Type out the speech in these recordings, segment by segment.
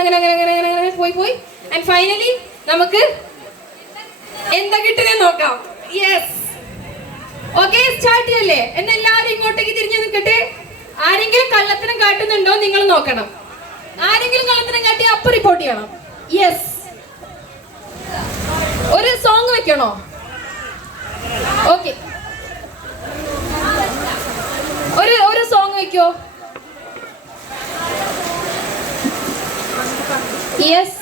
അങ്ങനെ അങ്ങനെ അങ്ങനെ അങ്ങനെ അങ്ങനെ അങ്ങനെ പോയി പോയി. ആൻഡ് ഫൈനലി നമുക്ക് എന്താ കിട്ടുന്നത് നോക്കാം. യെസ് ഓക്കെ സ്റ്റാർട്ട് ചെയ്യല്ലേ? എന്നെല്ലാവരും ഇങ്ങോട്ടേക്ക് തിരിഞ്ഞു നിൽക്കട്ടെ ആരെങ്കിലും കള്ളത്തരം കാട്ടുന്നുണ്ടോ നിങ്ങൾ നോക്കണം. ആരെങ്കിലും കള്ളത്തരം കാട്ടി അപ്പൊ റിപ്പോർട്ട് ചെയ്യണം. യെസ് ഒരു സോങ് വെക്കണോ? ഓക്കെ ഒരു ഒരു സോങ് വെക്കോ? യെസ്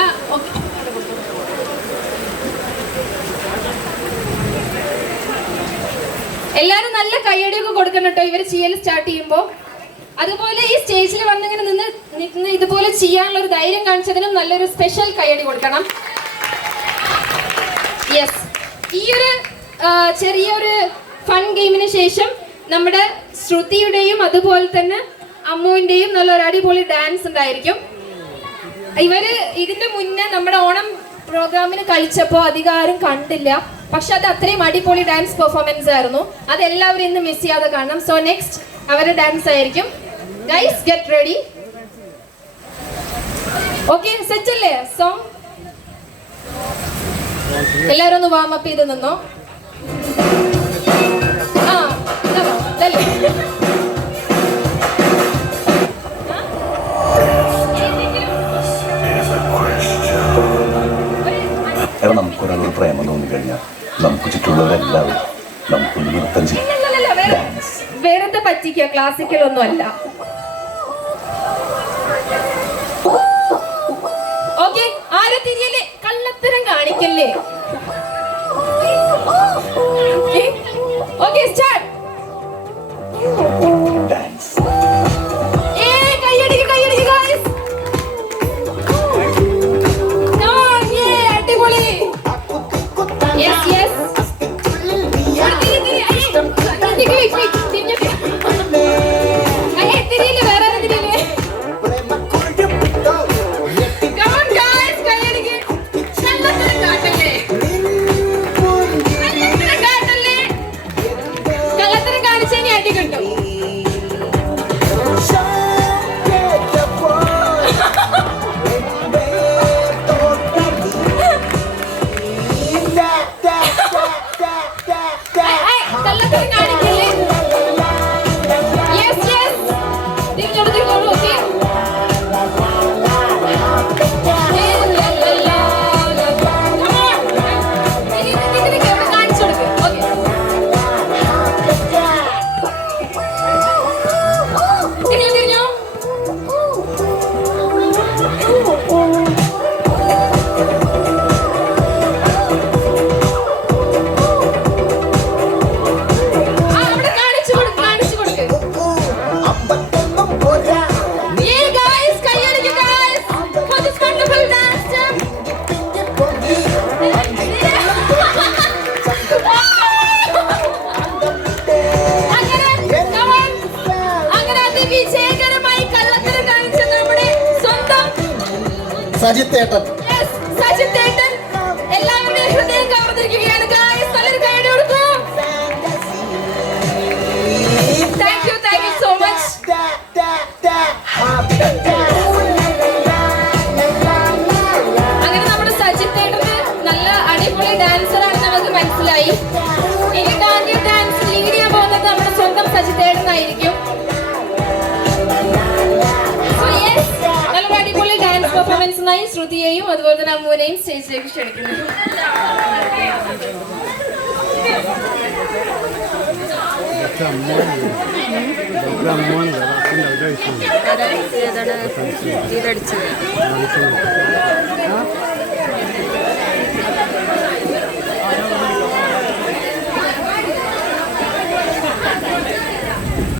ആ എല്ലാരും നല്ല കയ്യടിയൊക്കെ കൊടുക്കണം കേട്ടോ. ഇവർ ചെയ്യൽ സ്റ്റാർട്ട് ചെയ്യുമ്പോ. അതുപോലെ ഈ സ്റ്റേജിൽ വന്നിങ്ങനെ നിന്ന് നിന്ന് ഇതുപോലെ ചെയ്യാനുള്ള ഒരു ധൈര്യം കാണിച്ചതിനും നല്ലൊരു സ്പെഷ്യൽ കയ്യടി കൊടുക്കണം. യെസ് ഈ ഒരു ചെറിയൊരു ഫൺ ഗെയിമിന് ശേഷം നമ്മുടെ ശ്രുതിയുടെയും അതുപോലെ തന്നെ അമ്മുവിന്റെയും നല്ലൊരു അടിപൊളി ഡാൻസ് ഉണ്ടായിരിക്കും. ഇവർ ഇതിന്റെ മുന്നേ നമ്മുടെ ഓണം പ്രോഗ്രാമിന് കളിച്ചപ്പോ അധികാരം കണ്ടില്ല. പക്ഷെ അത് അത്രയും അടിപൊളി ഡാൻസ് പെർഫോമൻസ് ആയിരുന്നു. അത് എല്ലാവരും ഇന്ന് മിസ് ചെയ്യാതെ കാണണം. സോ നെക്സ്റ്റ് അവരുടെ ഡാൻസ് ആയിരിക്കും. Guys get ready okay set അല്ലേ? സോങ് എല്ലാവരും ഒന്ന് വാം അപ്പ് ചെയ്ത് നിന്നോ. നമുക്ക് ചുറ്റുള്ളവരെല്ലാവരും നമുക്ക് നൃത്തം ചെയ്യാം. വേറെന്താ പറ്റിക്കുക ക്ലാസിക്കൽ ഒന്നും അല്ല സജിത്തേട്ടൻ yes, സജിത് ഏട്ടൻ എല്ലാവരുടെയും ഹൃദയം കവർന്നിരിക്കുകയാണ് guys. നല്ലൊരു കൈയടി കൊടുക്കൂ. So much. അങ്ങനെ നമ്മുടെ സജിത് ഏട്ടന് നല്ല അടിപൊളി ഡാൻസർ ആണ് നമുക്ക് മനസ്സിലായി ഇനി ഡാൻസ് ലീഡ് ചെയ്യാൻ പോകുന്നത് നമ്മുടെ സ്വന്തം സജിത് പെർഫോമൻസിനായി ശ്രുതിയെയും അതുപോലെ തന്നെ അമ്മുവിനെയും സ്റ്റേജിലേക്ക് ക്ഷണിക്കുന്നു ഇതടിച്ചത്